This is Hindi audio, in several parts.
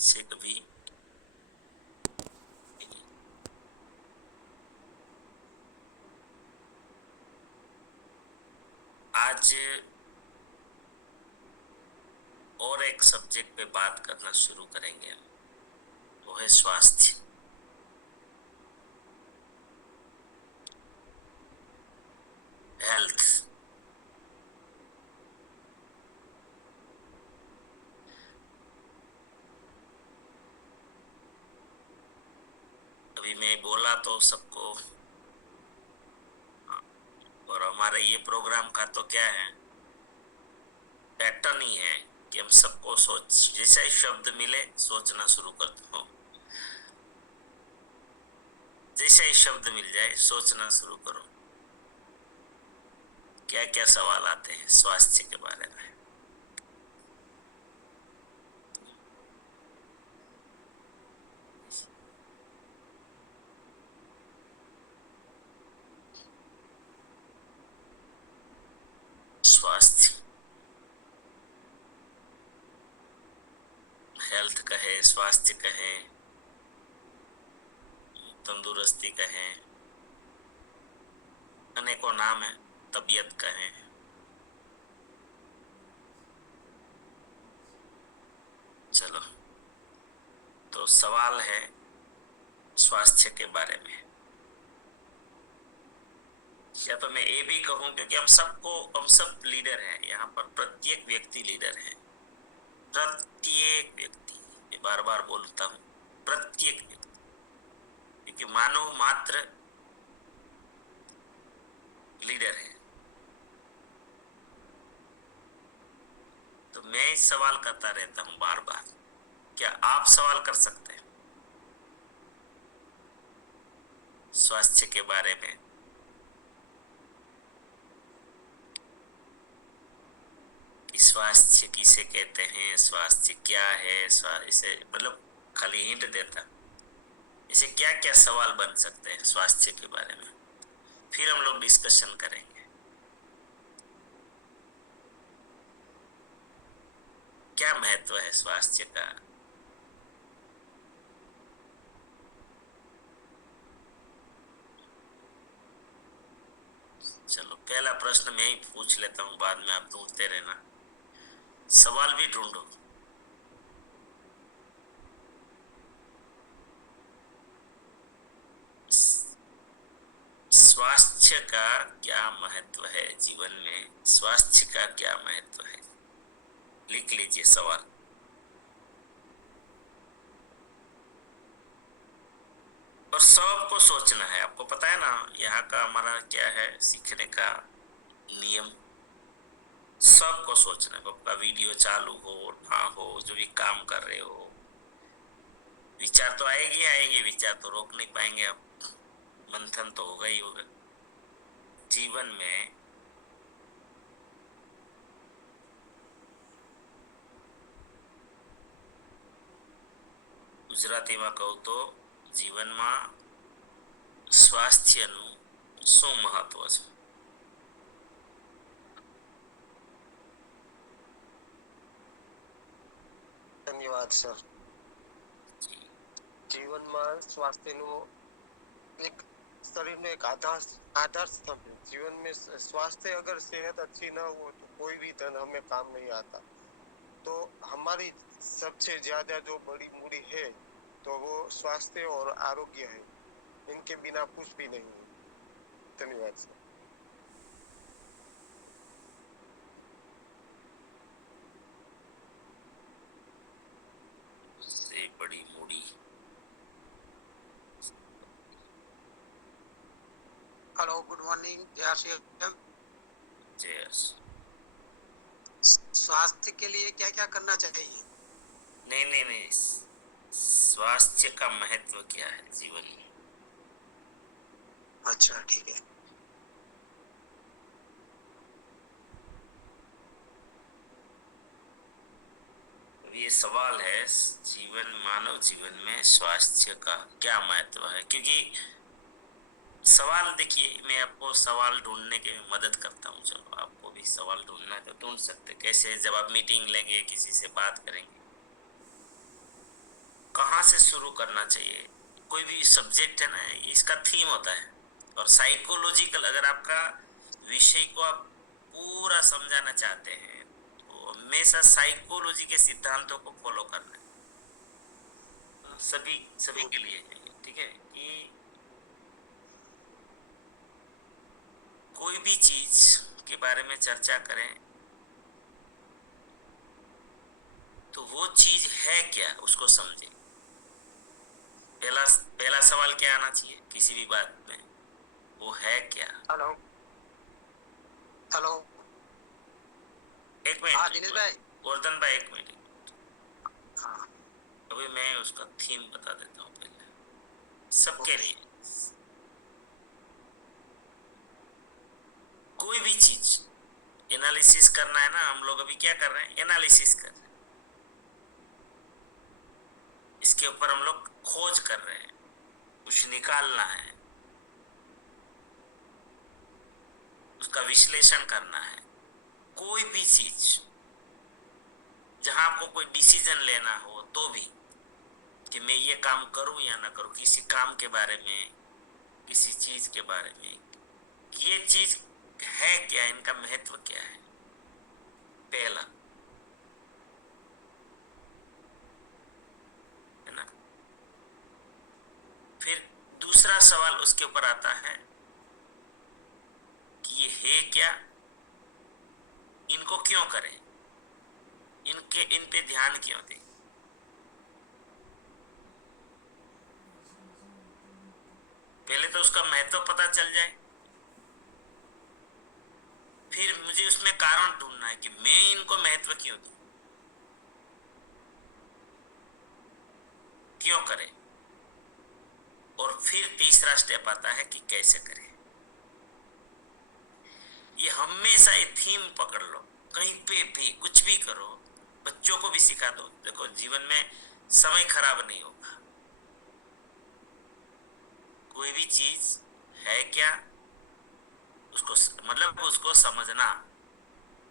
से कभी आज और एक सब्जेक्ट पे बात करना शुरू करेंगे हम, वो है स्वास्थ्य। हेल्थ। अभी मैं बोला तो सबको, और हमारे ये प्रोग्राम का तो क्या है, पैटर्न ही है कि हम सबको सोच, जैसा ही शब्द मिले सोचना शुरू कर दो। जैसा ही शब्द मिल जाए सोचना शुरू करो, क्या क्या सवाल आते हैं स्वास्थ्य के बारे में। स्वास्थ्य, हेल्थ कहे, स्वास्थ्य कहे, तंदुरुस्ती कहे, अनेकों नाम है, तबीयत कहे। चलो, तो सवाल है स्वास्थ्य के बारे में। या तो मैं ये भी कहूं, क्योंकि हम सब लीडर हैं यहाँ पर, प्रत्येक व्यक्ति लीडर है। प्रत्येक व्यक्ति, मैं बार बार बोलता हूं, प्रत्येक व्यक्ति, क्योंकि मानव मात्र लीडर है। तो मैं सवाल करता रहता हूं बार बार, क्या आप सवाल कर सकते हैं स्वास्थ्य के बारे में? स्वास्थ्य किसे कहते हैं, स्वास्थ्य क्या है, इसे मतलब खाली हिंट देता, इसे क्या क्या सवाल बन सकते हैं स्वास्थ्य के बारे में, फिर हम लोग डिस्कशन करेंगे। क्या महत्व है स्वास्थ्य का? चलो, पहला प्रश्न मैं ही पूछ लेता हूँ, बाद में आप ढूंढते रहना, सवाल भी ढूंढो। स्वास्थ्य का क्या महत्व है जीवन में, स्वास्थ्य का क्या महत्व है? लिख लीजिए सवाल। और सबको सोचना है, आपको पता है ना यहाँ का हमारा क्या है सीखने का नियम। सबको सोचना है, आपका वीडियो चालू हो ना हो, जो भी काम कर रहे हो, विचार तो आएंगे आएंगे, विचार तो रोक नहीं पाएंगे आप, मंथन तो होगा ही होगा जीवन में। ગુજરાતીમાં કહું તો જીવનમાં સ્વાસ્થ્યનું શું મહત્વ છે? ધન્યવાદ સર. જીવનમાં સ્વાસ્થ્યનું એક शरीर में एक आधार स्तंभ है. जीवन में स्वास्थ्य, अगर सेहत अच्छी ना हो तो कोई भी धन हमें काम नहीं आता. तो हमारी सबसे ज्यादा जो बड़ी मूड़ी है तो वो स्वास्थ्य और आरोग्य है. इनके बिना कुछ भी नहीं है. धन्यवाद सर. से बड़ी मूड़ी। Hello, good morning. जय श्री राम. जयस। स्वास्थ्य के लिए क्या क्या करना चाहिए? नहीं नहीं नहीं, स्वास्थ्य का महत्व क्या है जीवन में? अच्छा, ठीक है. ये सवाल है, जीवन, मानव जीवन में स्वास्थ्य का क्या महत्व है? क्योंकि सवाल, देखिए मैं आपको सवाल ढूंढने की मदद करता हूँ, चलो आपको भी सवाल ढूंढना है तो ढूंढ सकते। कैसे? जब आप मीटिंग लेंगे, किसी से बात करेंगे, कहाँ से शुरू करना चाहिए। कोई भी सब्जेक्ट है ना, इसका थीम होता है। और साइकोलॉजिकल, अगर आपका विषय को आप पूरा समझाना चाहते हैं तो हमेशा साइकोलॉजी के सिद्धांतों को फॉलो करना है। सभी सभी के लिए है ये, ठीक है, कि कोई भी चीज के बारे में चर्चा करें तो वो चीज है क्या, उसको समझे। पहला पहला सवाल क्या आना चाहिए किसी भी बात में, वो है क्या। Hello hello. एक हाँ मिनट दिनेश भाई। गोवर्धन भाई, एक मिनट। हाँ, अभी मैं उसका थीम बता देता हूँ पहले सबके ओके। लिए। कोई भी चीज एनालिसिस करना है ना, हम लोग अभी क्या कर रहे हैं, एनालिसिस कर रहे हैं। इसके ऊपर हम लोग खोज कर रहे हैं, कुछ निकालना है, उसका विश्लेषण करना है। कोई भी चीज जहां आपको कोई डिसीजन लेना हो तो भी, कि मैं ये काम करूं या ना करूं, किसी काम के बारे में, किसी चीज के बारे में, कि ये चीज है क्या, इनका महत्व क्या है, पहला, है ना। फिर दूसरा सवाल उसके ऊपर आता है कि ये है क्या, इनको क्यों करें, इन पे ध्यान क्यों दें। पहले तो उसका महत्व पता चल जाए, फिर मुझे उसमें कारण ढूंढना है कि मैं इनको महत्व क्यों दूं, क्यों करें। और फिर तीसरा स्टेप आता है कि कैसे करें। ये हमेशा ये थीम पकड़ लो, कहीं पे भी कुछ भी करो, बच्चों को भी सिखा दो। देखो, जीवन में समय खराब नहीं होगा। कोई भी चीज है क्या, उसको मतलब उसको समझना।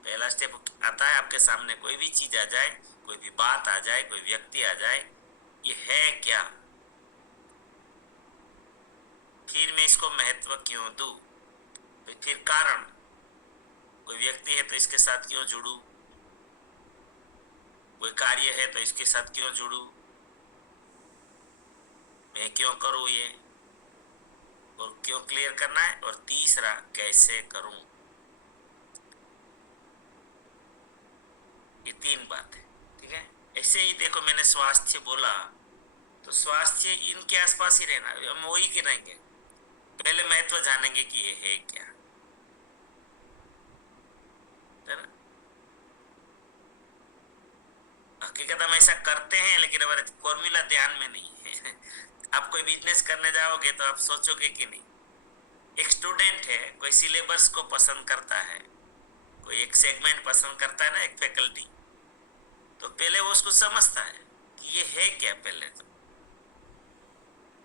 पहला स्टेप आता है, आपके सामने कोई भी चीज आ जाए, कोई भी बात आ जाए, कोई व्यक्ति आ जाए, ये है क्या, फिर मैं इसको महत्व क्यों दूं, फिर कारण, कोई व्यक्ति है तो इसके साथ क्यों जुड़ू, कोई कार्य है तो इसके साथ क्यों जुड़ू, मैं क्यों करूं ये, और क्यों क्लियर करना है, और तीसरा कैसे करूं। ये तीन बात है, ठीक है। ऐसे ही देखो, मैंने स्वास्थ्य बोला तो स्वास्थ्य इनके आसपास ही रहना, हम वही गिनेंगे। पहले महत्व जानेंगे कि ये है क्या, है ना। हकीकत हम ऐसा करते हैं, लेकिन हमारे फॉर्मूला ध्यान में नहीं है। आप कोई बिजनेस करने जाओगे तो आप सोचोगे कि नहीं। एक स्टूडेंट है, कोई सिलेबस को पसंद करता है, कोई एक सेगमेंट पसंद करता है ना, एक फैकल्टी, तो पहले वो उसको समझता है कि ये है क्या पहले तो,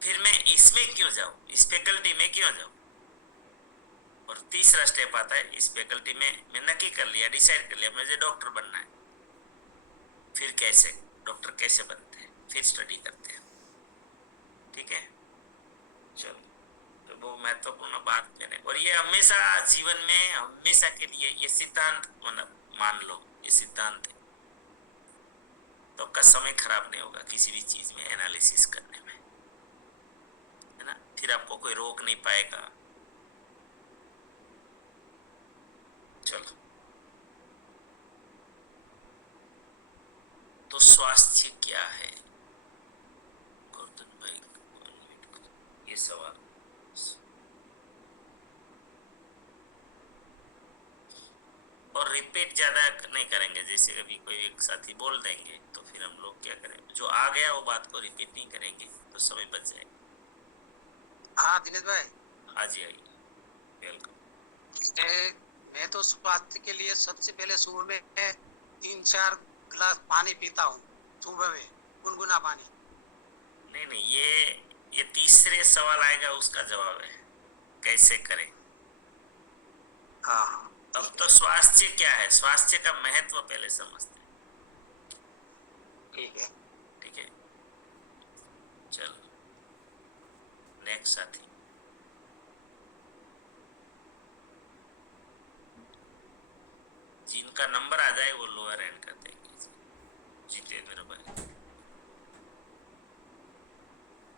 फिर मैं इसमें क्यों जाऊं, इस फैकल्टी में क्यों जाऊं। और तीसरा स्टेप आता है, इस फैकल्टी में मैं नक्की कर लिया, डिसाइड कर लिया मुझे डॉक्टर बनना है, फिर कैसे, डॉक्टर कैसे बनते हैं, फिर स्टडी करते हैं, ठीक है। चलो, तो वो महत्वपूर्ण बात मैंने, और ये हमेशा जीवन में हमेशा के लिए ये सिद्धांत मतलब मान लो, ये सिद्धांत है, तो आपका समय खराब नहीं होगा किसी भी चीज में एनालिसिस करने में, है ना। फिर आपको कोई रोक नहीं पाएगा। चलो, तो स्वास्थ्य क्या है, गोवर्धन भाई ये सवाल। और रिपीट ज्यादा नहीं करेंगे, जैसे कभी कोई एक साथी बोल देंगे तो फिर हम लोग क्या करें, जो आ गया वो बात को रिपीट नहीं करेंगे, तो समय बच जाएगा। हाँ दिनेश भाई। हाँ जी, आइए, वेलकम। मैं तो स्वास्थ्य के लिए सबसे पहले सुबह में 3-4 गिलास पानी पीता हूँ, सुबह में गुनगुना पानी। नहीं नहीं, ये तीसरे सवाल आएगा, उसका जवाब है कैसे करें। हाँ हाँ अब ठीक तो है। स्वास्थ्य क्या है, स्वास्थ्य का महत्व पहले समझते हैं, ठीक है। ठीक है। साथी। जिनका नंबर आ जाए वो लोअर एंड कर देंगे। जितेंद्र भाई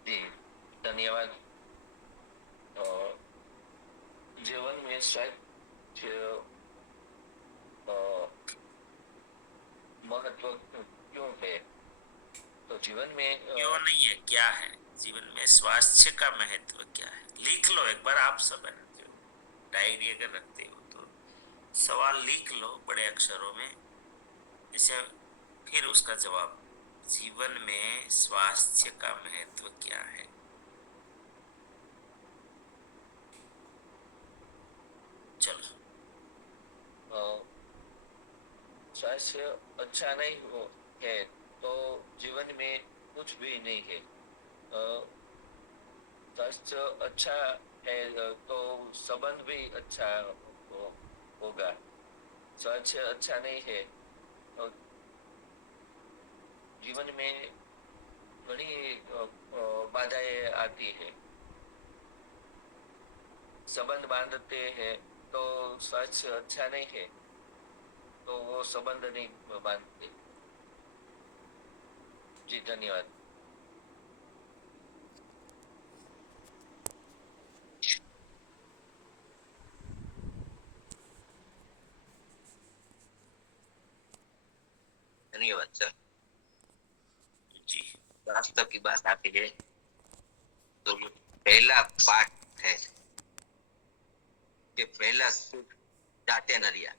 जी धन्यवाद। जीवन में स्वच्छ महत्व क्यों है? तो जीवन में क्यों नहीं है, क्या है जीवन में स्वास्थ्य का महत्व क्या है? लिख लो एक बार आप सब, है ना, जो डायरी अगर रखते हो तो सवाल लिख लो बड़े अक्षरों में, जैसे फिर उसका जवाब। जीवन में स्वास्थ्य का महत्व क्या है? चलो। स्वास्थ्य अच्छा नहीं हो है तो जीवन में कुछ भी नहीं है। स्वास्थ्य अच्छा है तो संबंध भी अच्छा होगा। स्वास्थ्य अच्छा नहीं है तो जीवन में बड़ी बाधाएं आती है। संबंध बांधते हैं तो स्वास्थ्य अच्छा नहीं है तो वो संबंध नहीं बांधते। जी धन्यवाद। धन्यवाद सर। जी वास्तव की बात आती है तो जो पहला पाठ है कि पहला सुख डाटे नरिया,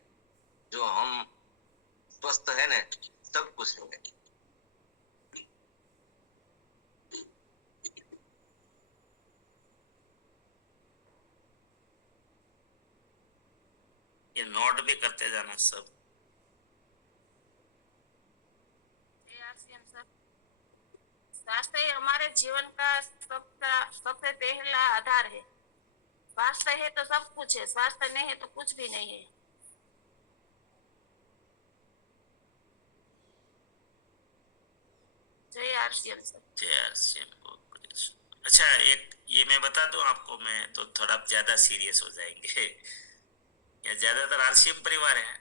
जो हम स्वस्थ है ना सब कुछ हो गए। ये नोट भी करते जाना सब। स्वास्थ्य ही हमारे जीवन का सबसे पहला आधार है। स्वास्थ्य है तो सब कुछ है, स्वास्थ्य नहीं है तो कुछ भी नहीं है। जय आरसीएम सर। जय आरसीएम, बहुत बढ़िया। अच्छा, एक ये मैं बता दूं आपको, मैं तो थोड़ा ज्यादा सीरियस हो जाएंगे। या ज्यादातर आरसीएम परिवार है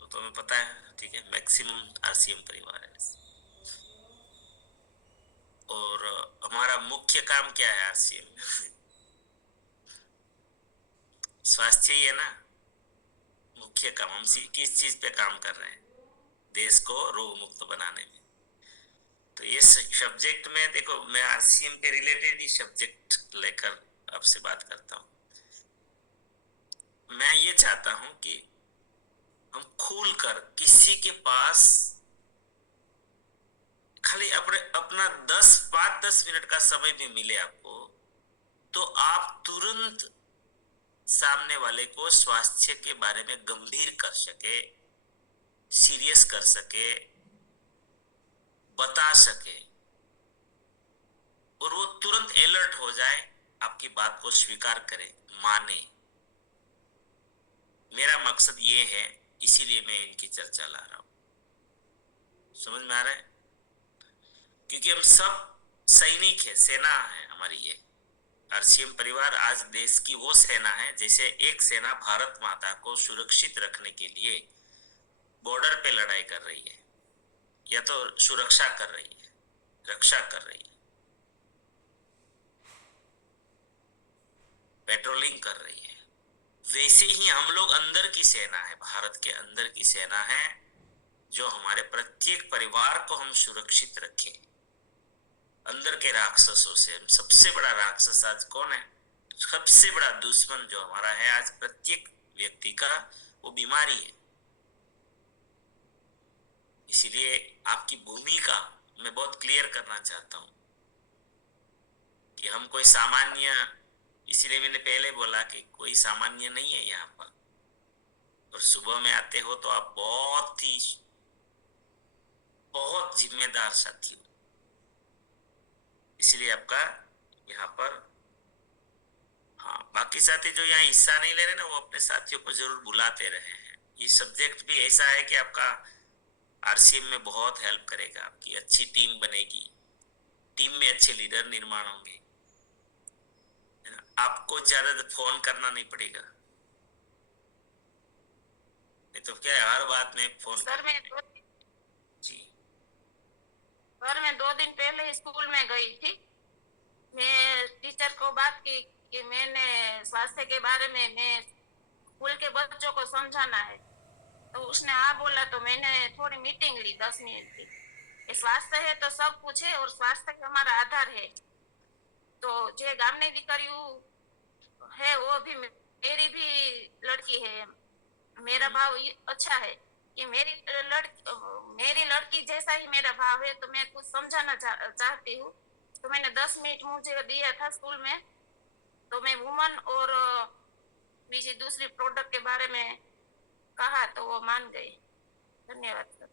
तो तुम्हें पता है, ठीक है, मैक्सिमम आरसीएम परिवार है। और हमारा मुख्य काम क्या है आरसीएम में? स्वास्थ्य ही है ना मुख्य काम। हम किस चीज पे काम कर रहे हैं? देश को रोग मुक्त बनाने में। तो ये सब्जेक्ट में देखो, मैं आरसीएम के रिलेटेड ही सब्जेक्ट लेकर आपसे बात करता हूँ। मैं ये चाहता हूं कि हम खुलकर किसी के पास खाली अपना 5-10 मिनट का समय भी मिले आपको, तो आप तुरंत सामने वाले को स्वास्थ्य के बारे में गंभीर कर सके, सीरियस कर सके, बता सके, और वो तुरंत अलर्ट हो जाए, आपकी बात को स्वीकार करे, माने। मेरा मकसद ये है, इसीलिए मैं इनकी चर्चा ला रहा हूं। समझ में आ रहा है? क्योंकि हम सब सैनिक है, सेना है हमारी। ये आरसीएम परिवार आज देश की वो सेना है, जैसे एक सेना भारत माता को सुरक्षित रखने के लिए बॉर्डर पे लड़ाई कर रही है, या तो सुरक्षा कर रही है, रक्षा कर रही है, पेट्रोलिंग कर रही है। वैसे ही हम लोग अंदर की सेना है, भारत के अंदर की सेना है, जो हमारे प्रत्येक परिवार को हम सुरक्षित रखें अंदर के राक्षसों से। सबसे बड़ा राक्षस आज कौन है? सबसे बड़ा दुश्मन जो हमारा है आज प्रत्येक व्यक्ति का, वो बीमारी है। इसीलिए आपकी भूमिका मैं बहुत क्लियर करना चाहता हूं कि हम कोई सामान्य, इसीलिए मैंने पहले बोला कि कोई सामान्य नहीं है यहाँ पर। और सुबह में आते हो तो आप बहुत जिम्मेदार साथी हो, इसलिए आपका यहाँ पर, हाँ, बाकी साथी जो यहाँ हिस्सा नहीं ले रहे ना, वो अपने साथियों को जरूर बुलाते रहे हैं। ये सब्जेक्ट भी ऐसा है कि आपका आरसीएम में बहुत हेल्प करेगा, आपकी अच्छी टीम बनेगी, टीम में अच्छे लीडर निर्माण होंगे, आपको ज्यादा फोन करना नहीं पड़ेगा, नहीं तो क्या है, हर बात में फोन सर मैं जी। सर मैं 2 दिन पहले ही स्कूल में गई थी। मैं टीचर को बात की कि मैंने स्वास्थ्य के बारे में मैं स्कूल के बच्चों को समझाना है। तो उसने हाँ बोला, तो मैंने थोड़ी मीटिंग ली 10 मिनट की। ये स्वास्थ्य है तो सब कुछ है और स्वास्थ्य का हमारा आधार है। तो जे गामनी दीकरियों है वो भी मेरी भी लड़की है। मेरा भाव अच्छा है कि मेरी लड़की जैसा ही मेरा भाव है। तो मैं कुछ समझाना चाहती हूँ। तो मैंने 10 मिनट मुझे दिया था स्कूल में। तो मैं वुमन और बीजी दूसरी प्रोडक्ट के बारे में कहा तो वो मान गए। धन्यवाद सर।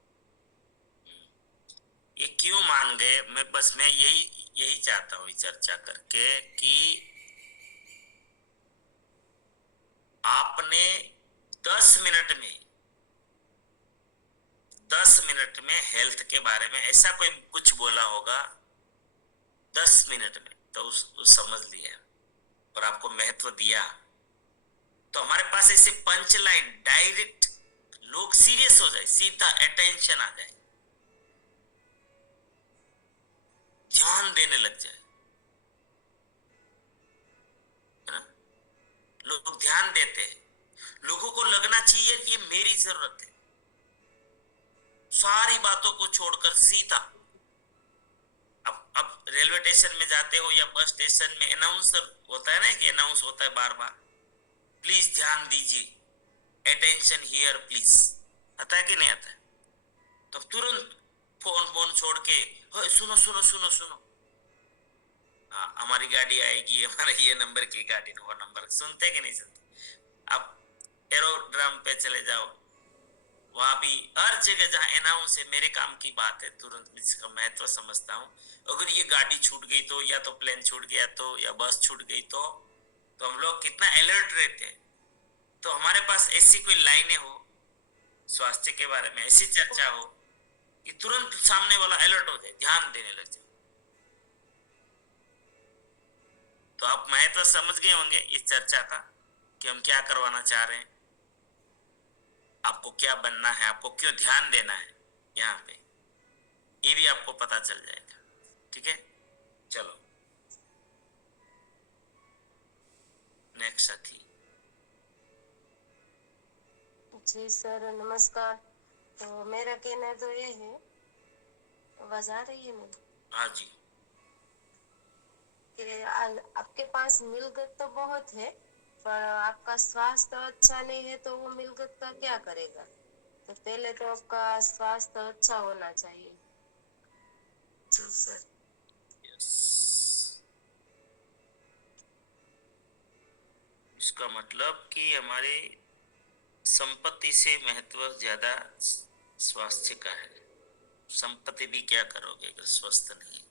ये क्यों मान गए, मैं यही चाहता हूँ चर्चा करके कि आपने 10 मिनट में 10 मिनट में हेल्थ के बारे में ऐसा कोई कुछ बोला होगा 10 मिनट में, तो उस समझ लिया और आपको महत्व दिया। तो हमारे पास ऐसे पंच लाइन डायरेक्ट लोग सीरियस हो जाए, सीधा अटेंशन आ जाए, ध्यान देने लग जाए, है ना? लोग ध्यान देते हैं, लोगों को लगना चाहिए कि ये मेरी जरूरत है। सारी बातों को छोड़कर सीधा अब रेलवे स्टेशन में जाते हो या बस स्टेशन में अनाउंसर होता है ना, कि अनाउंस होता है बार बार, प्लीज ध्यान दीजिए, अटेंशन हियर प्लीज, आता है कि नहीं आता है? तो तुरंत फोन फोन छोड़ के, "ओए, सुनो सुनो सुनो सुनो, हाँ हमारी गाड़ी आएगी, हमारे ये नंबर की गाड़ी, वो नंबर सुनते कि नहीं सुनते? अब एरोड्रम पे चले जाओ, वहां भी हर जगह जहां अनाउंस है, मेरे काम की बात है, तुरंत मैं इसका महत्व समझता हूँ। अगर ये गाड़ी छूट गई तो, या तो प्लेन छूट गया तो, या बस छूट गई तो हम लोग कितना अलर्ट रहते हैं। तो हमारे पास ऐसी कोई लाइनें हो स्वास्थ्य के बारे में, ऐसी चर्चा हो कि तुरंत सामने वाला अलर्ट हो जाए, ध्यान देने लग जाए। तो आप महत्व समझ गए होंगे इस चर्चा का, कि हम क्या करवाना चाह रहे हैं, आपको क्या बनना है, आपको क्यों ध्यान देना है यहाँ पे, ये भी आपको पता चल जाएगा। ठीक है, चलो नेक्स्ट साथी। जी सर नमस्कार। तो मेरा कहना तो ये है, आवाज आ रही है मेरी, हाँ जी। कि आपके पास मिलकत तो बहुत है, पर आपका स्वास्थ्य अच्छा नहीं है तो वो मिलकत का क्या करेगा। तो पहले तो आपका स्वास्थ्य अच्छा होना चाहिए। जी सर। इसका मतलब कि हमारे संपत्ति से महत्व ज्यादा स्वास्थ्य का है। संपत्ति भी क्या करोगे अगर स्वस्थ नहीं है।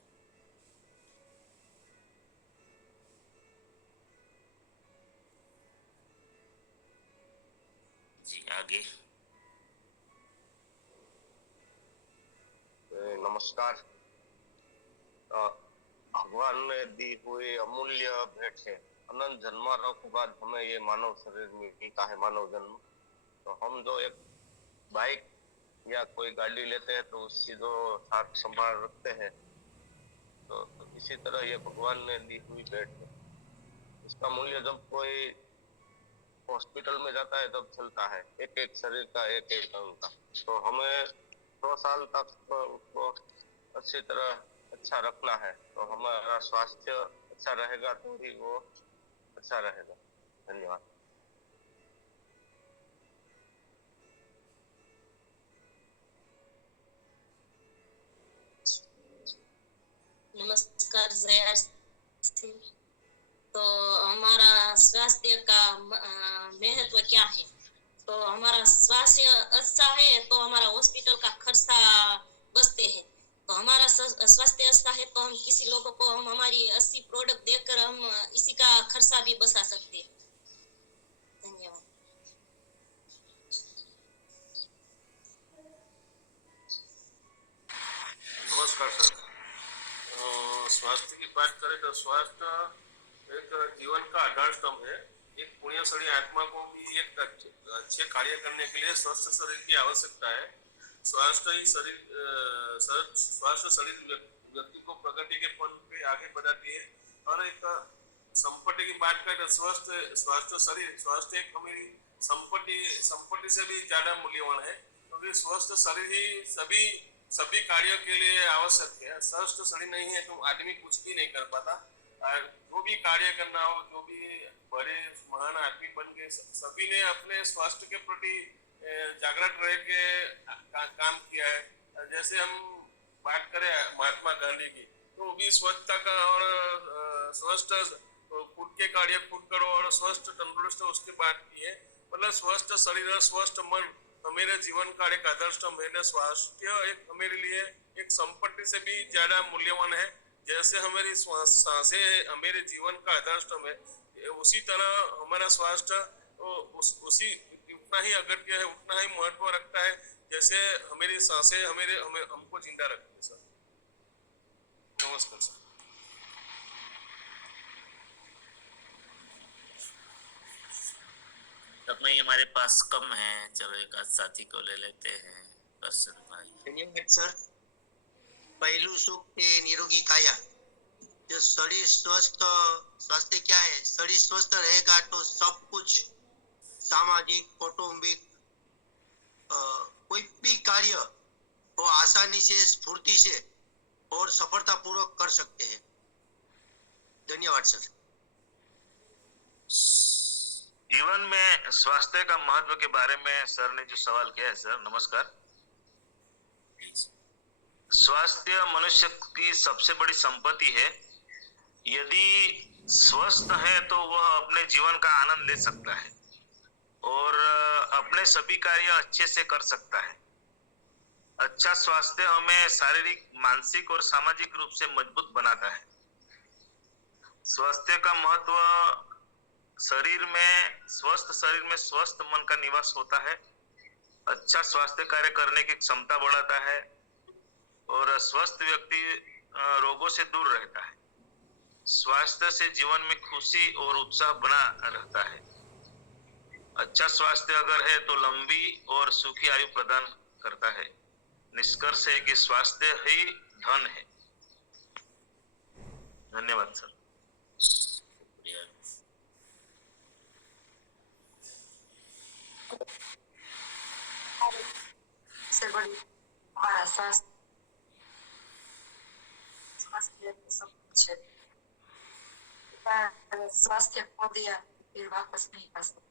जी आगे। नमस्कार। भगवान ने दी हुई अमूल्य भेंट है। अनंत जन्मारों के बाद हमें ये मानव शरीर मिलता है, मानव जन्म। तो हम जो एक बाइक या कोई गाड़ी लेते हैं तो उसकी जो साथ संभाल रखते हैं, तो इसी तरह ये भगवान ने दी हुई भेंट है। इसका मूल्य जब कोई हॉस्पिटल में जाता है तब चलता है, एक एक शरीर का, एक एक अंग का। तो हमें 100 साल तक उसको अच्छी तरह अच्छा रखना है। तो हमारा स्वास्थ्य अच्छा रहेगा तो ही वो अच्छा रहेगा। धन्यवाद। नमस्कार जया। तो हमारा स्वास्थ्य का महत्व क्या है। तो हमारा स्वास्थ्य अच्छा है तो हमारा हॉस्पिटल का खर्चा बचते हैं। तो हमारा स्वास्थ्य अच्छा है तो हम किसी लोगों को हम हमारी 80 प्रोडक्ट देकर हम इसी का खर्चा भी बचा सकते हैं। धन्यवाद। नमस्कार सर। स्वास्थ्य की बात करें तो स्वास्थ्य एक जीवन का आधार स्तंभ है। एक पुण्यशाली आत्मा को भी एक अच्छे कार्य करने के लिए स्वस्थ शरीर की आवश्यकता है। स्वस्थ शरीर व्यक्ति को प्रगति के पथ पे आगे बढ़ाती है। और एक संपत्ति की बात करें तो स्वस्थ शरीर, स्वस्थ एक मेरी संपत्ति से भी ज्यादा मूल्यवान है, क्योंकि स्वस्थ शरीर ही सभी कार्यों के लिए आवश्यक है। स्वस्थ शरीर नहीं है तो आदमी कुछ भी नहीं कर पाता। जो भी कार्य करना हो, जो भी बड़े महान आदमी बन गए, सभी ने अपने स्वास्थ्य के प्रति जागृत रह के काम किया है। जैसे हम बात करें महात्मा गांधी की, तो भी स्वच्छता का और स्वस्थ खुद के कार्य खुद करो और स्वस्थ तंदुरुस्त उसके बात की है। मतलब स्वस्थ शरीर और स्वस्थ मन हमारे जीवन का एक आदर्श स्तंभ है। स्वास्थ्य एक हमारे लिए एक संपत्ति से भी ज्यादा मूल्यवान है। जैसे हमारी सांसें हमारे जीवन का आधार स्तंभ है, उसी तरह हमारा स्वास्थ्य उसी उतना ही अगत्य है, उतना ही महत्व रखता है जैसे हमारी सांसें हमको जिंदा रखती है। सर नमस्कार सर। समय हमारे पास कम है, चलो एक आध साथी को ले लेते हैं। प्रसन्न भाई। धन्यवाद सर। पहलू सुख के निरोगी काया। जो शरीर स्वस्थ, स्वास्थ्य क्या है, शरीर स्वस्थ रहेगा तो सब कुछ सामाजिक, कौटुंबिक कोई भी कार्य वो आसानी से, स्फूर्ति से और सफलतापूर्वक कर सकते हैं। धन्यवाद सर। जीवन में स्वास्थ्य का महत्व के बारे में सर ने जो सवाल किया है, सर नमस्कार। स्वास्थ्य मनुष्य की सबसे बड़ी संपत्ति है। यदि स्वस्थ है तो वह अपने जीवन का आनंद ले सकता है और अपने सभी कार्य अच्छे से कर सकता है। अच्छा स्वास्थ्य हमें शारीरिक, मानसिक और सामाजिक रूप से मजबूत बनाता है। स्वास्थ्य का महत्व शरीर में, स्वस्थ शरीर में स्वस्थ मन का निवास होता है। अच्छा स्वास्थ्य कार्य करने की क्षमता बढ़ाता है और स्वस्थ व्यक्ति रोगों से दूर रहता है। स्वास्थ्य से जीवन में खुशी और उत्साह बना रहता है। अच्छा स्वास्थ्य अगर है तो लंबी और सुखी आयु प्रदान करता है। निष्कर्ष है कि स्वास्थ्य ही धन है। धन्यवाद सर। से बड़ी हमारा स्वास्थ्य सब कुछ है। स्वास्थ्य खो दिया फिर वापस नहीं आ सकते।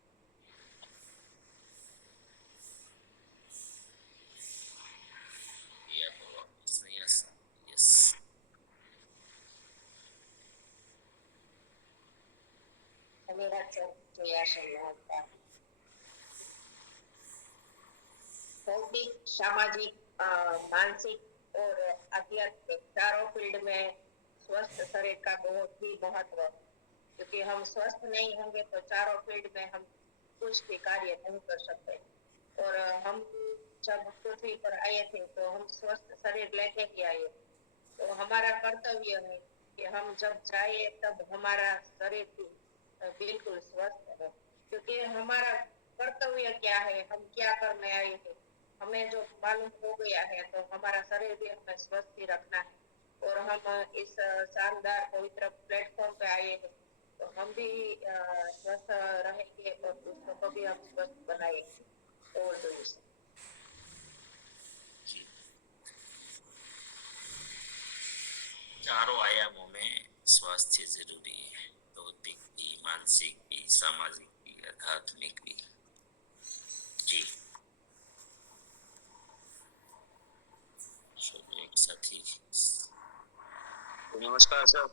मेरा भौतिक, सामाजिक, मानसिक और आध्यात्मिक चारों फील्ड में स्वस्थ शरीर का बहुत ही महत्व, क्योंकि हम स्वस्थ नहीं होंगे तो चारों फील्ड में हम कुछ भी कार्य नहीं कर सकते। और हम जब पृथ्वी पर आए थे तो हम स्वस्थ शरीर लेके ही आए, तो हमारा कर्तव्य है कि हम जब जाए तब हमारा शरीर भी बिल्कुल स्वस्थ है। क्योंकि हमारा कर्तव्य क्या है, हम क्या करने आए हैं, हमें जो मालूम हो गया है, तो हमारा शरीर भी हमें स्वस्थ ही रखना है। और हम इस शानदार पवित्र प्लेटफॉर्म पे आए हैं तो हम भी स्वस्थ रहेंगे और दूसरों को भी हम स्वस्थ बनाएंगे। और तो चारों आयामों में स्वास्थ्य जरूरी है। भौतिक भी, मानसिक भी, सामाजिक भी, आध्यात्मिक भी। जी एक साथी। नमस्कार सर।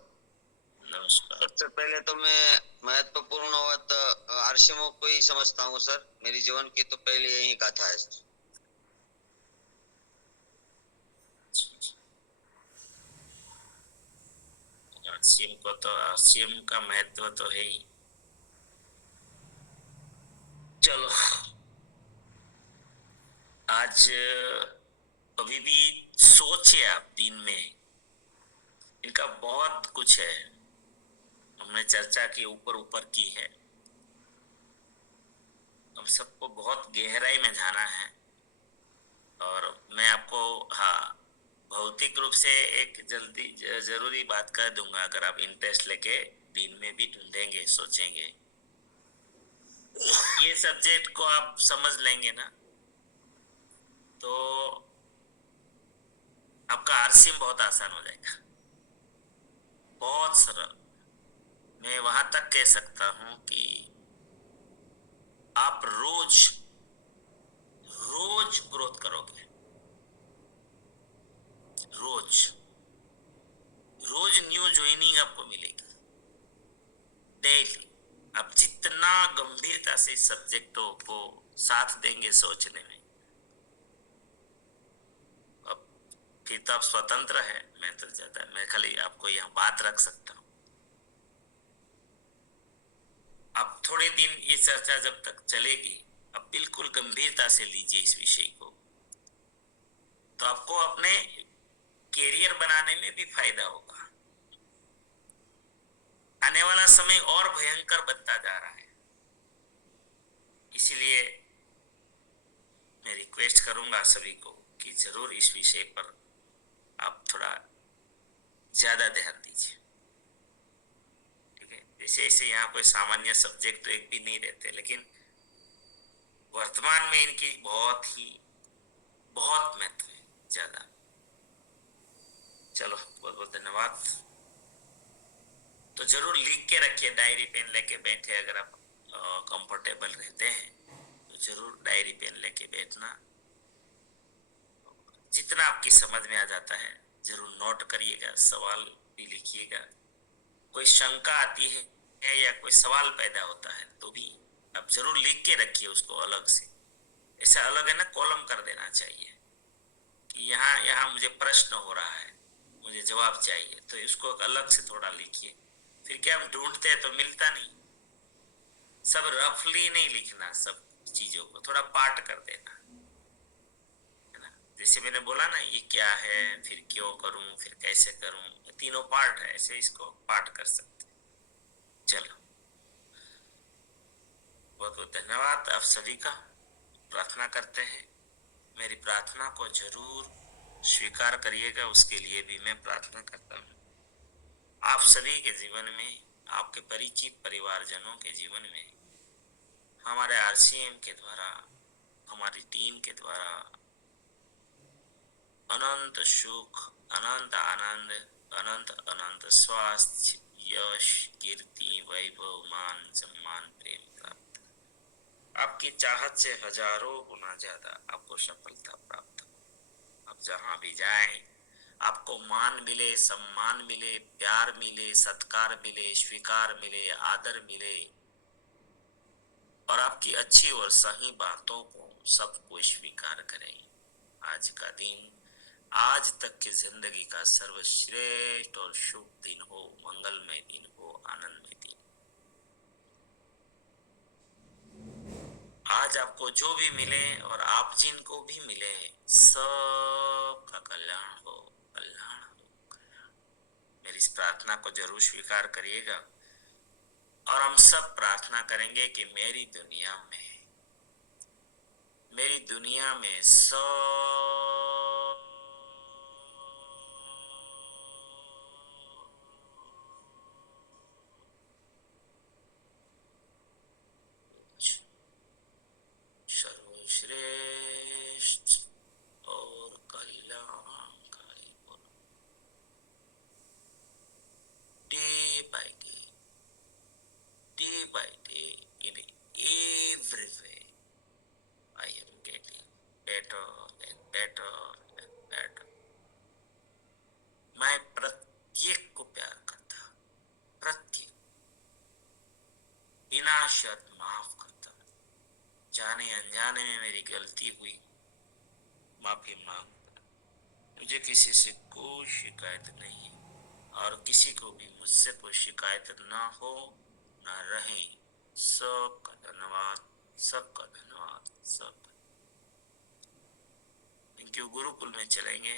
नमस्कार। सबसे पहले तो मैं महत्वपूर्ण बात आरसीएमओ को ही समझता हूँ सर। मेरी जीवन की तो पहले यही गाथा है सर। आरसीएम का महत्व तो है ही। चलो आज अभी भी सोचिए आप दिन में, इनका बहुत कुछ है। हमने चर्चा की ऊपर ऊपर की है, हम सबको बहुत गहराई में जाना है। और मैं आपको भौतिक रूप से एक जरूरी बात कर दूंगा, अगर आप इंटरेस्ट लेके दिन में भी ढूंढेंगे, सोचेंगे, ये सब्जेक्ट को आप समझ लेंगे ना, तो आपका आरसीएम बहुत आसान हो जाएगा, बहुत सरल। मैं वहां तक कह सकता हूं कि आप रोज रोज ग्रोथ करोगे, रोज रोज न्यू ज्वाइनिंग आपको मिलेगी डेली। आप जितना गंभीरता से सब्जेक्टों को साथ देंगे सोचने में, अब फिर तो आप स्वतंत्र है। मैं खाली आपको यहाँ बात रख सकता हूँ। अब थोड़े दिन ये चर्चा जब तक चलेगी, अब बिल्कुल गंभीरता से लीजिए इस विषय को, तो आपको अपने कैरियर बनाने में भी फायदा होगा। आने वाला समय और भयंकर बनता जा रहा है, इसलिए मैं रिक्वेस्ट करूंगा सभी को कि जरूर इस विषय पर आप थोड़ा ज्यादा ध्यान दीजिए, ठीक है। जैसे ऐसे यहाँ कोई सामान्य सब्जेक्ट तो एक भी नहीं रहते, लेकिन वर्तमान में इनकी बहुत महत्व है, ज्यादा। चलो, बहुत बहुत धन्यवाद। तो जरूर लिख के रखिए, डायरी पेन लेके बैठे, अगर आप कंफर्टेबल रहते हैं तो जरूर डायरी पेन लेके बैठना। जितना आपकी समझ में आ जाता है जरूर नोट करिएगा, सवाल भी लिखिएगा। कोई शंका आती है या कोई सवाल पैदा होता है तो भी आप जरूर लिख के रखिए उसको अलग से। ऐसा अलग है ना, कॉलम कर देना चाहिए कि यहाँ मुझे प्रश्न हो रहा है, मुझे जवाब चाहिए, तो इसको अलग से थोड़ा लिखिए। फिर क्या हम ढूंढते हैं तो मिलता नहीं। सब रफली नहीं लिखना, सब चीजों को थोड़ा पाठ कर देना, है ना। जैसे मैंने बोला ना, ये क्या है, फिर क्यों करूं, फिर कैसे करूं, ये तीनों पार्ट है, ऐसे इसको पाठ कर सकते। चलो, बहुत बहुत धन्यवाद आप सभी का। प्रार्थना करते हैं, मेरी प्रार्थना को जरूर स्वीकार करिएगा, उसके लिए भी मैं प्रार्थना करता हूँ। आप सभी के जीवन में, आपके परिचित परिवारजनों के जीवन में, हमारे आरसीएम के द्वारा, हमारी टीम के द्वारा अनंत सुख, अनंत आनंद, अनंत अनंत स्वास्थ्य, यश, कीर्ति, वैभव, मान, सम्मान, प्रेम प्राप्त। आपकी चाहत से हजारों गुना ज्यादा आपको सफलता प्राप्त। आप जहां भी जाएं, आपको मान मिले, सम्मान मिले, प्यार मिले, सत्कार मिले, स्वीकार मिले, आदर मिले, और आपकी अच्छी और सही बातों को सबको स्वीकार करें। आज का दिन, आज तक की जिंदगी का सर्वश्रेष्ठ और शुभ दिन हो, मंगलमय दिन हो, आनंदमय दिन। आज आपको जो भी मिले और आप जिनको भी मिले, सबका कल्याण हो, कल्याण हो, कल्याण। मेरी इस प्रार्थना को जरूर स्वीकार करिएगा, और हम सब प्रार्थना करेंगे कि मेरी दुनिया में सर्वश्रेष्ठ और कल्याणकारी हो, day by day in every way I am getting better and better and better। मैं प्रत्येक को प्यार करता, प्रत्येक, बिना शर्त माफ करता। जाने अनजाने में मेरी गलती हुई, माफी मांगता। मुझे किसी से कोई शिकायत नहीं है, और किसी को भी मुझसे कोई शिकायत ना हो, ना रहे। सबका धन्यवाद, सबका धन्यवाद, सबका। Thank you. गुरुकुल में चलेंगे।